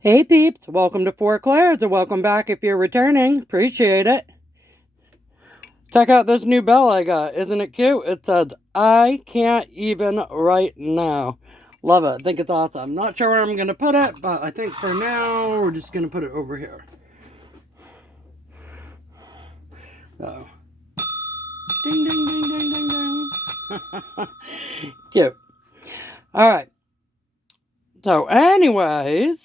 Hey peeps, welcome to Four Clairs, and welcome back if you're returning. Appreciate it. Check out this new bell I got. Isn't it cute? It says, I can't even right now. Love it. I think it's awesome. Not sure where I'm going to put it, but I think for now, we're just going to put it over here. So, ding, ding, ding, ding, ding, ding. Cute. Alright. So, anyways,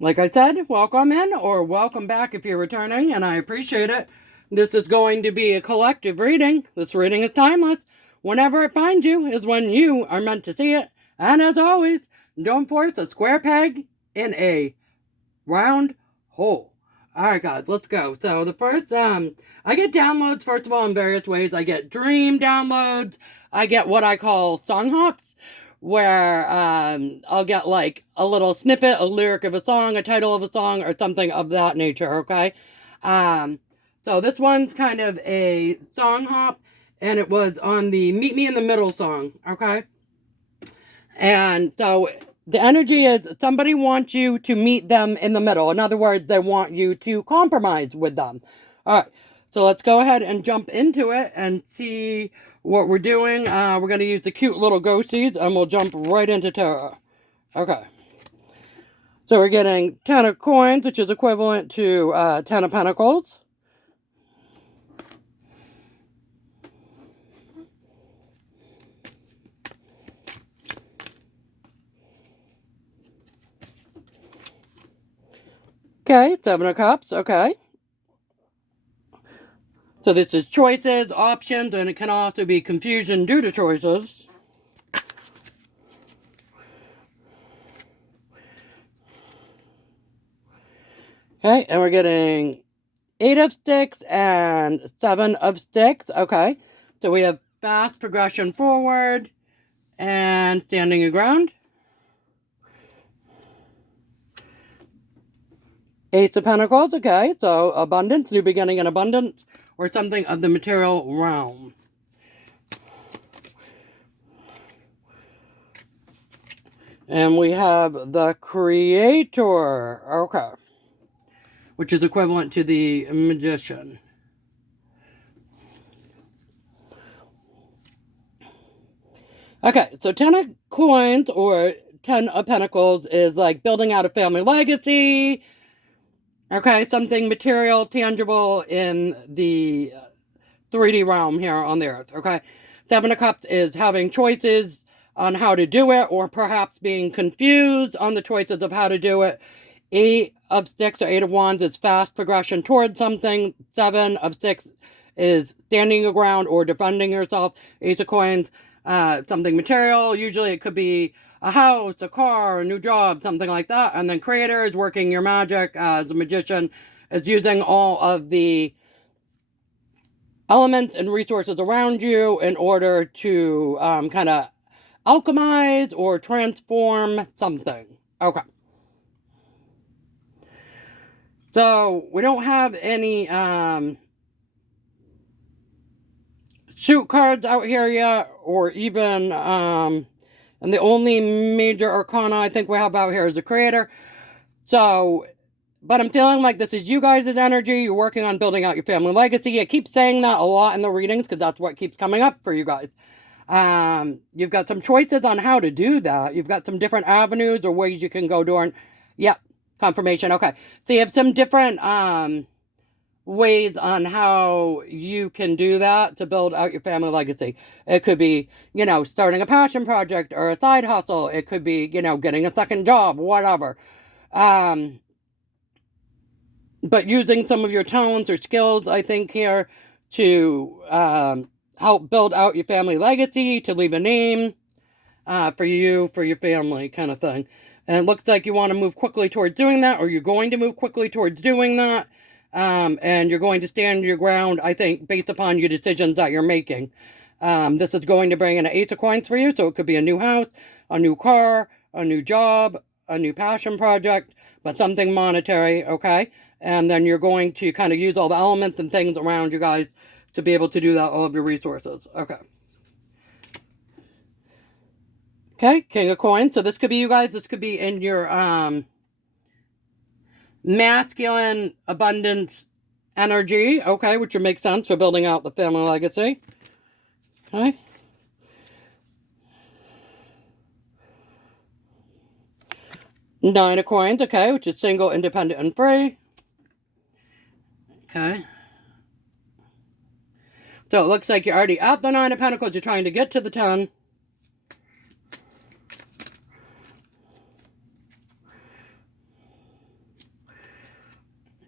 like I said, welcome in or welcome back if you're returning, and I appreciate it. This is going to be a collective reading. This reading is timeless. Whenever it finds you is when you are meant to see it. And as always, don't force a square peg in a round hole. Alright guys, let's go. So the first, I get downloads first of all in various ways. I get dream downloads. I get what I call song hops, where I'll get like a little snippet, a lyric of a song, a title of a song, or something of that nature, okay? So this one's kind of a song hop, and it was on the Meet Me in the Middle song, okay? And so the energy is somebody wants you to meet them in the middle. In other words, they want you to compromise with them. All right, so let's go ahead and jump into it and see what we're doing. We're going to use the cute little ghosties, and we'll jump right into tarot. Okay. So we're getting 10 of coins, which is equivalent to 10 of pentacles. Okay, 7 of cups, okay. So this is choices, options, and it can also be confusion due to choices. Okay, and we're getting 8 of sticks and 7 of sticks. Okay, so we have fast progression forward and standing your ground. Ace of Pentacles, okay, so abundance, new beginning and abundance, or something of the material realm. And we have the Creator, okay, which is equivalent to the Magician. Okay, so 10 of coins or 10 of pentacles is like building out a family legacy. Okay, something material, tangible in the 3D realm here on the earth. Okay, 7 of cups is having choices on how to do it, or perhaps being confused on the choices of how to do it. 8 of sticks or 8 of wands is fast progression towards something. 7 of sticks is standing your ground or defending yourself. Ace of coins, something material. Usually it could be a house, a car, a new job, something like that. And then creator is working your magic as a magician, is using all of the elements and resources around you in order to kind of alchemize or transform something. Okay. So we don't have any suit cards out here yet, or even and the only major arcana I think we have out here is the creator. So, but I'm feeling like this is you guys' energy. You're working on building out your family legacy. I keep saying that a lot in the readings because that's what keeps coming up for you guys. You've got some choices on how to do that. You've got some different avenues or ways you can go doing. Yep, confirmation. Okay, so you have some different ways on how you can do that to build out your family legacy. It could be, you know, starting a passion project or a side hustle. It could be, you know, getting a second job, whatever. But using some of your talents or skills, I think, here to help build out your family legacy, to leave a name for you, for your family, kind of thing. And it looks like you want to move quickly towards doing that, or you're going to move quickly towards doing that. And you're going to stand your ground, I think, based upon your decisions that you're making. This is going to bring in an Ace of Coins for you, so it could be a new house, a new car, a new job, a new passion project, but something monetary, okay? And then you're going to kind of use all the elements and things around you guys to be able to do that, all of your resources, okay? Okay, King of Coins. So this could be you guys. This could be in your masculine abundance energy. Okay, which would make sense for building out the family legacy. Okay. Nine of Coins. Okay, which is single, independent, and free. Okay. So it looks like you're already at the Nine of Pentacles. You're trying to get to the 10.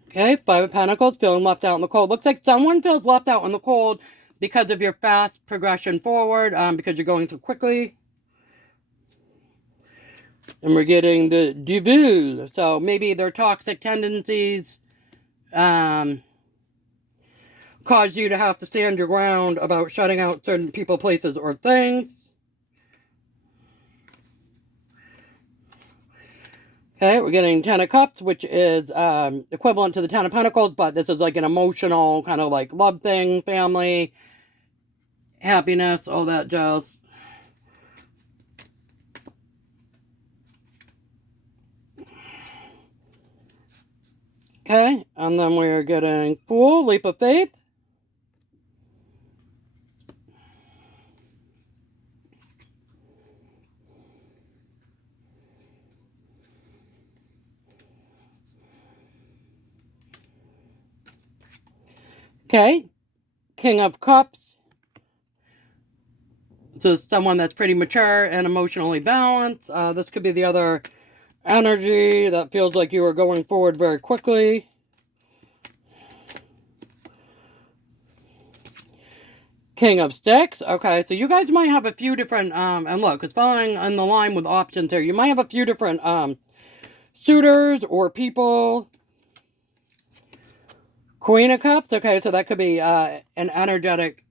Okay, Five of Pentacles, feeling left out in the cold. Looks like someone feels left out in the cold because of your fast progression forward, because you're going too quickly. And we're getting the Devil. So maybe their toxic tendencies cause you to have to stand your ground about shutting out certain people, places, or things. Okay, we're getting Ten of Cups, which is equivalent to the Ten of Pentacles, but this is like an emotional kind of like love thing, family, happiness, all that jazz. Okay, and then we're getting Fool, Leap of Faith. Okay, King of Cups. So someone that's pretty mature and emotionally balanced. This could be the other energy that feels like you are going forward very quickly. King of Sticks. Okay, so you guys might have a few different, and look, it's following on the line with options here. You might have a few different suitors or people. Queen of Cups. Okay, so that could be an energetic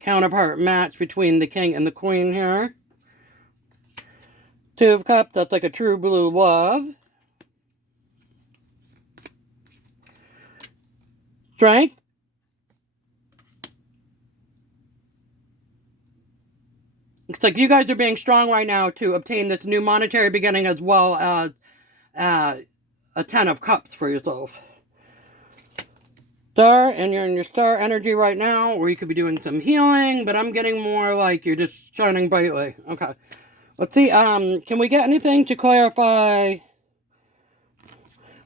counterpart match between the king and the queen here. Two of Cups. That's like a true blue love. Strength. Looks like you guys are being strong right now to obtain this new monetary beginning as well as a Ten of Cups for yourself. Star, and you're in your star energy right now, or you could be doing some healing, but I'm getting more like you're just shining brightly. Okay. Let's see, can we get anything to clarify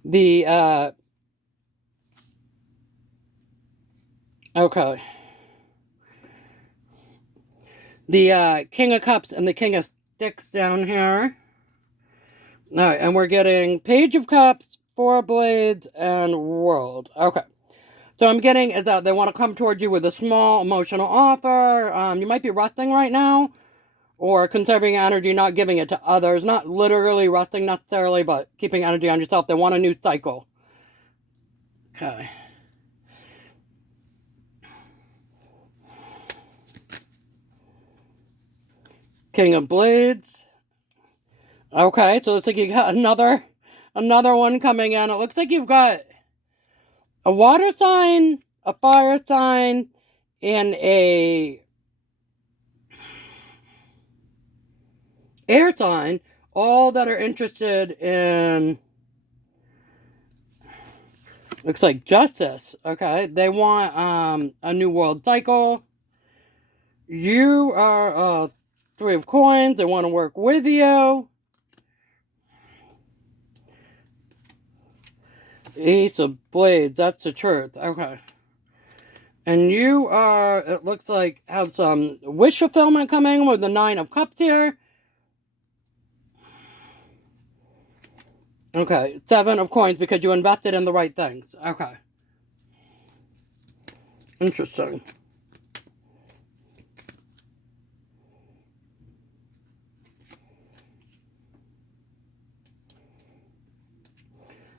the, okay. The, King of Cups and the King of Sticks down here. Alright, and we're getting Page of Cups, Four of Blades, and World. Okay. So I'm getting is that they want to come towards you with a small emotional offer. You might be resting right now, or conserving energy, not giving it to others. Not literally resting necessarily, but keeping energy on yourself. They want a new cycle. Okay. King of Blades. Okay, so it looks like you got another one coming in. It looks like you've got a water sign, a fire sign, and a air sign, all that are interested in, looks like justice. Okay, they want a new world cycle. You are Three of Coins. They want to work with you. Ace of Blades. That's the truth. Okay. And you are, it looks like, have some wish fulfillment coming with the Nine of Cups here. Okay. Seven of Coins because you invested in the right things. Okay. Interesting.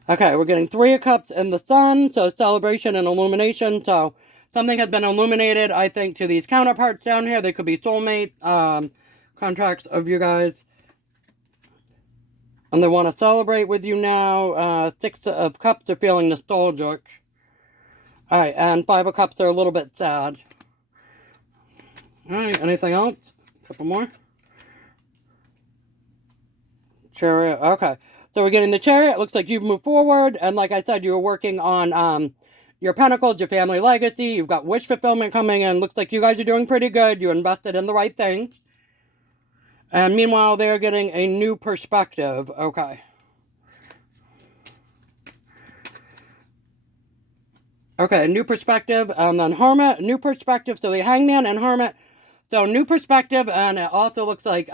Okay, we're getting Three of Cups and the Sun, so celebration and illumination. So something has been illuminated, I think, to these counterparts down here. They could be soulmate contracts of you guys. And they want to celebrate with you now. Six of Cups are feeling nostalgic. Alright, and Five of Cups are a little bit sad. Alright, anything else? A couple more. Chariot. Okay. So we're getting the Chariot. Looks like you've moved forward. And like I said, you were working on your Pentacles, your family legacy. You've got wish fulfillment coming in. Looks like you guys are doing pretty good. You invested in the right things. And meanwhile, they're getting a new perspective. Okay. Okay, new perspective. And then Hermit, new perspective. So the Hangman and Hermit. So new perspective. And it also looks like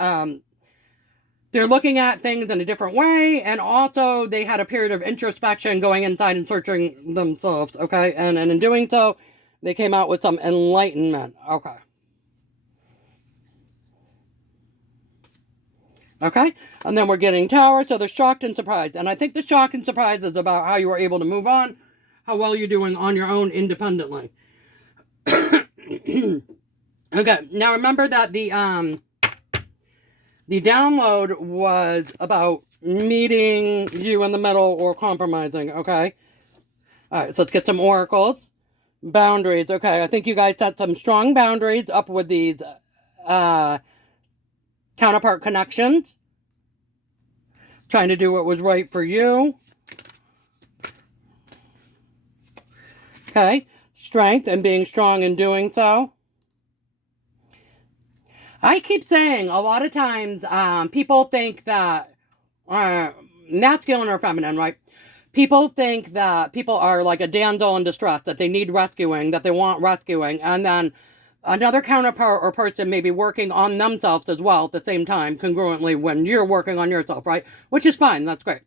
they're looking at things in a different way, and also they had a period of introspection, going inside and searching themselves, okay? And in doing so, they came out with some enlightenment, okay? Okay, and then we're getting Tower, so they're shocked and surprised. And I think the shock and surprise is about how you were able to move on, how well you're doing on your own independently. Okay, now remember that the download was about meeting you in the middle or compromising, okay? All right, so let's get some oracles. Boundaries, okay. I think you guys set some strong boundaries up with these counterpart connections. Trying to do what was right for you. Okay. Strength and being strong in doing so. I keep saying a lot of times people think that masculine or feminine, right? People think that people are like a damsel in distress, that they need rescuing, that they want rescuing, and then another counterpart or person may be working on themselves as well at the same time, congruently, when you're working on yourself, right? Which is fine, that's great.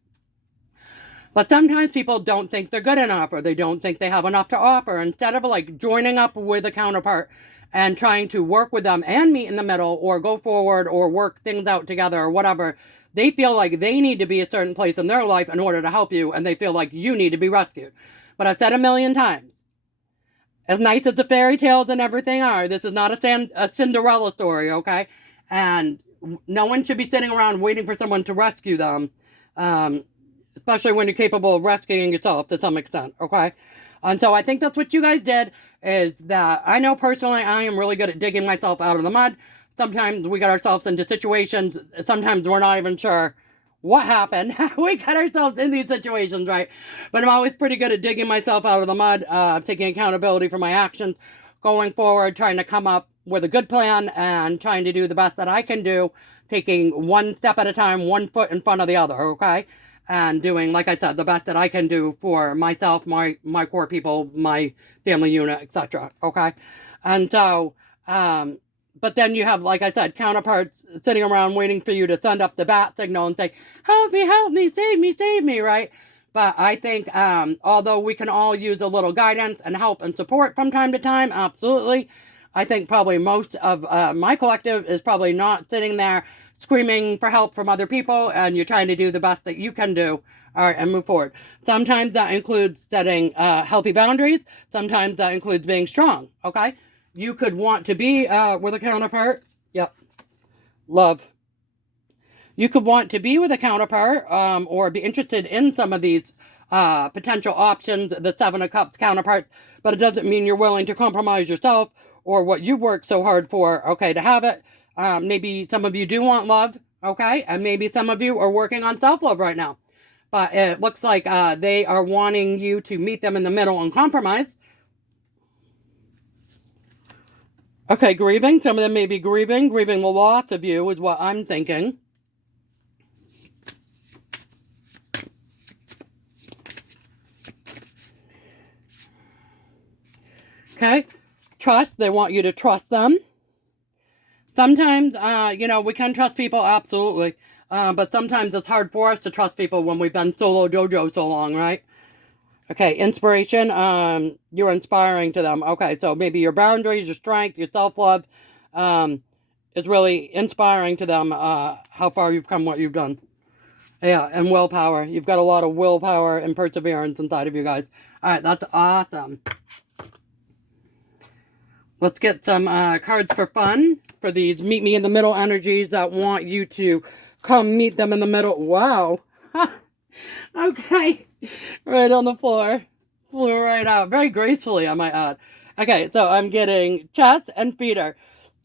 But sometimes people don't think they're good enough, or they don't think they have enough to offer. Instead of like joining up with a counterpart and trying to work with them and meet in the middle, or go forward, or work things out together, or whatever, they feel like they need to be a certain place in their life in order to help you, and they feel like you need to be rescued. But I've said a million times, as nice as the fairy tales and everything are, this is not a Cinderella story, okay? And no one should be sitting around waiting for someone to rescue them, especially when you're capable of rescuing yourself to some extent, okay? And so I think that's what you guys did, is that I know personally I am really good at digging myself out of the mud. Sometimes we got ourselves into situations, sometimes we're not even sure what happened, how we got ourselves in these situations, right? But I'm always pretty good at digging myself out of the mud, taking accountability for my actions, going forward, trying to come up with a good plan, and trying to do the best that I can do, taking one step at a time, one foot in front of the other, okay? And doing, like I said, the best that I can do for myself, my core people, my family unit, etc. Okay? And so, but then you have, like I said, counterparts sitting around waiting for you to send up the bat signal and say, help me, save me, right? But I think, although we can all use a little guidance and help and support from time to time, absolutely, I think probably most of my collective is probably not sitting there screaming for help from other people, and you're trying to do the best that you can do, all right, and move forward. Sometimes that includes setting healthy boundaries. Sometimes that includes being strong, okay? You could want to be with a counterpart. Yep. Love. You could want to be with a counterpart or be interested in some of these potential options, the Seven of Cups counterparts, but it doesn't mean you're willing to compromise yourself or what you worked so hard for, okay, to have it. Maybe some of you do want love, okay? And maybe some of you are working on self-love right now. But it looks like they are wanting you to meet them in the middle and compromise. Okay, grieving. Some of them may be grieving. Grieving the loss of you is what I'm thinking. Okay. Trust. They want you to trust them. Sometimes, we can trust people, absolutely. But sometimes it's hard for us to trust people when we've been solo dojo so long, right? Okay, inspiration, you're inspiring to them. Okay, so maybe your boundaries, your strength, your self-love is really inspiring to them how far you've come, what you've done. Yeah, and willpower. You've got a lot of willpower and perseverance inside of you guys. All right, that's awesome. Let's get some cards for fun for these meet me in the middle energies that want you to come meet them in the middle. Wow. Okay. Right on the floor. Flew right out. Very gracefully, I might add. Okay, so I'm getting chest and feeder.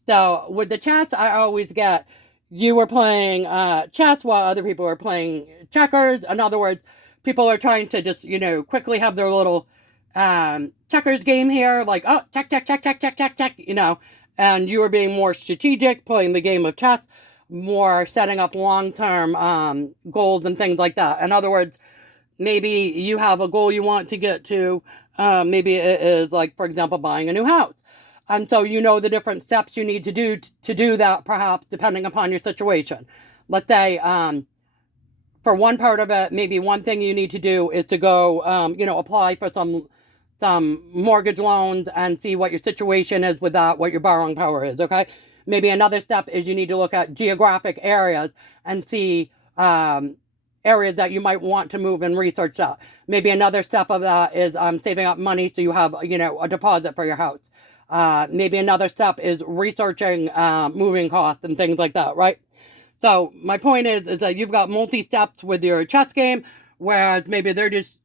So with the chest, I always get, you were playing chess while other people were playing checkers. In other words, people are trying to just, quickly have their little checkers game here, like, oh, check, check, check, check, check, check, check, and you were being more strategic, playing the game of chess, more setting up long-term goals and things like that. In other words, maybe you have a goal you want to get to. Maybe it is, like, for example, buying a new house. And so you know the different steps you need to do that, perhaps, depending upon your situation. Let's say, for one part of it, maybe one thing you need to do is to go, apply for some mortgage loans and see what your situation is with that, what your borrowing power is, okay? Maybe another step is you need to look at geographic areas and see areas that you might want to move and research that. Maybe another step of that is saving up money so you have, a deposit for your house. Maybe another step is researching moving costs and things like that, right? So my point is that you've got multi-steps with your chess game, whereas maybe they're just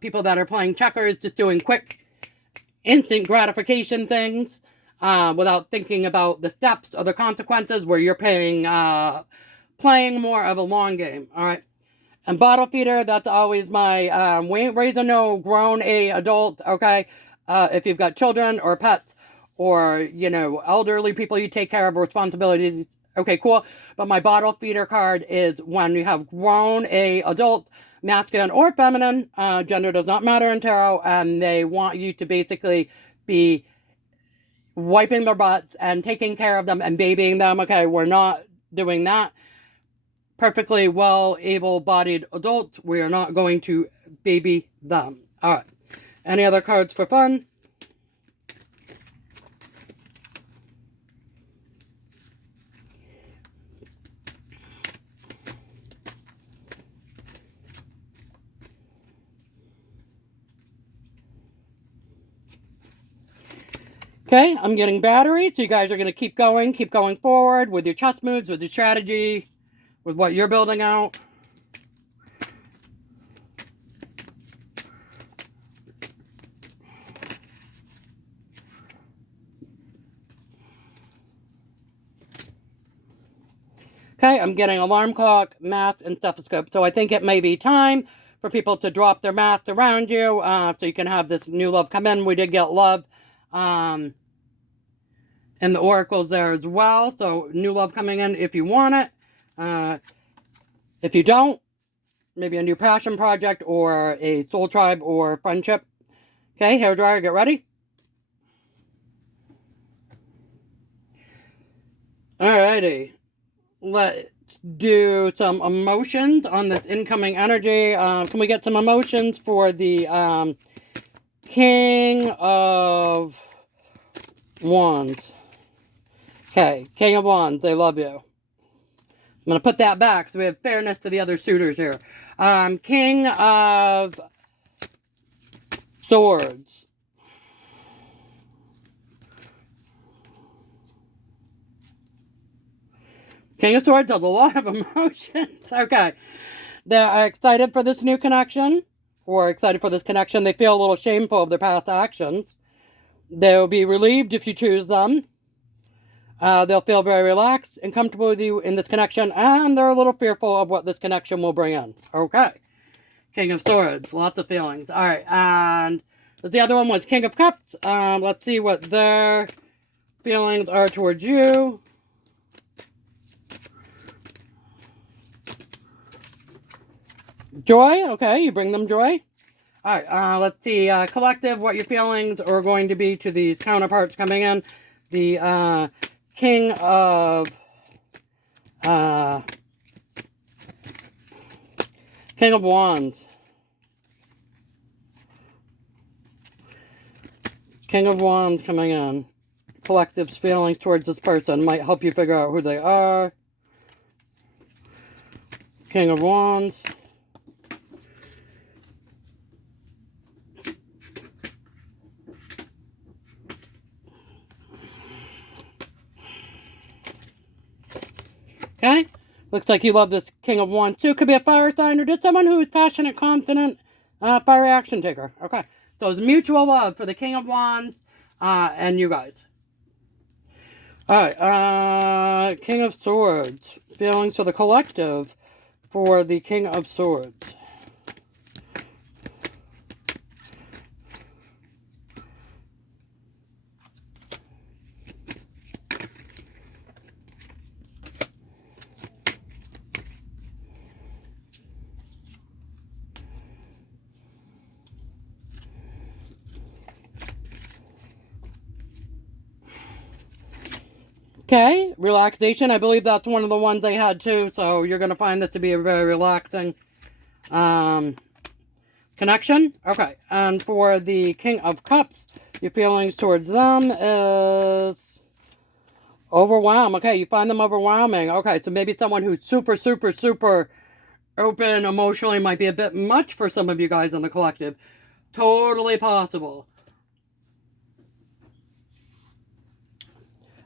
people that are playing checkers, just doing quick, instant gratification things without thinking about the steps or the consequences, where you're playing more of a long game, all right? And bottle feeder, that's always my we ain't raising no grown adult, okay? If you've got children or pets or, elderly people you take care of, responsibilities, okay, cool. But my bottle feeder card is when you have grown adult, masculine or feminine, gender does not matter in tarot, and they want you to basically be wiping their butts and taking care of them and babying them. Okay, we're not doing that. Perfectly well able-bodied adults, we are not going to baby them. All right. Any other cards for fun? Okay, I'm getting batteries, so you guys are going to keep going forward with your chess moves, with your strategy, with what you're building out. Okay, I'm getting alarm clock, mask, and stethoscope. So I think it may be time for people to drop their masks around you so you can have this new love come in. We did get love in the oracles there as well. So new love coming in if you want it. If you don't, maybe a new passion project or a soul tribe or friendship. Okay, hairdryer, get ready. Alrighty. Let's do some emotions on this incoming energy. Can we get some emotions for the King of Wands? Okay, King of Wands, they love you. I'm going to put that back so we have fairness to the other suitors here. King of Swords. King of Swords has a lot of emotions. Okay. They're excited for this new connection, or excited for this connection. They feel a little shameful of their past actions. They'll be relieved if you choose them. They'll feel very relaxed and comfortable with you in this connection, and they're a little fearful of what this connection will bring in. Okay. King of Swords. Lots of feelings. All right. And the other one was King of Cups. Let's see what their feelings are towards you. Joy. Okay. You bring them joy. All right. Let's see. Collective, what your feelings are going to be to these counterparts coming in. The King of Wands. King of Wands coming in. Collective's feelings towards this person might help you figure out who they are. King of Wands. Okay? Looks like you love this King of Wands too. Could be a fire sign or just someone who's passionate, confident, fire action taker. Okay. So it's mutual love for the King of Wands and you guys. Alright, King of Swords. Feelings for the collective for the King of Swords. Okay, relaxation. I believe that's one of the ones I had too, so you're going to find this to be a very relaxing connection. Okay, and for the King of Cups, your feelings towards them is overwhelm. Okay, you find them overwhelming. Okay, so maybe someone who's super, super, super open emotionally might be a bit much for some of you guys in the collective. Totally possible.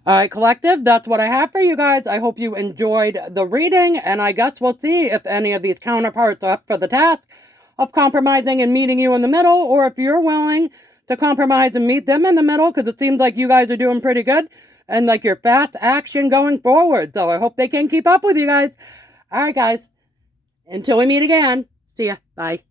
Alright, collective, that's what I have for you guys. I hope you enjoyed the reading, and I guess we'll see if any of these counterparts are up for the task of compromising and meeting you in the middle, or if you're willing to compromise and meet them in the middle, because it seems like you guys are doing pretty good, and like your fast action going forward. So I hope they can keep up with you guys. Alright, guys. Until we meet again. See ya. Bye.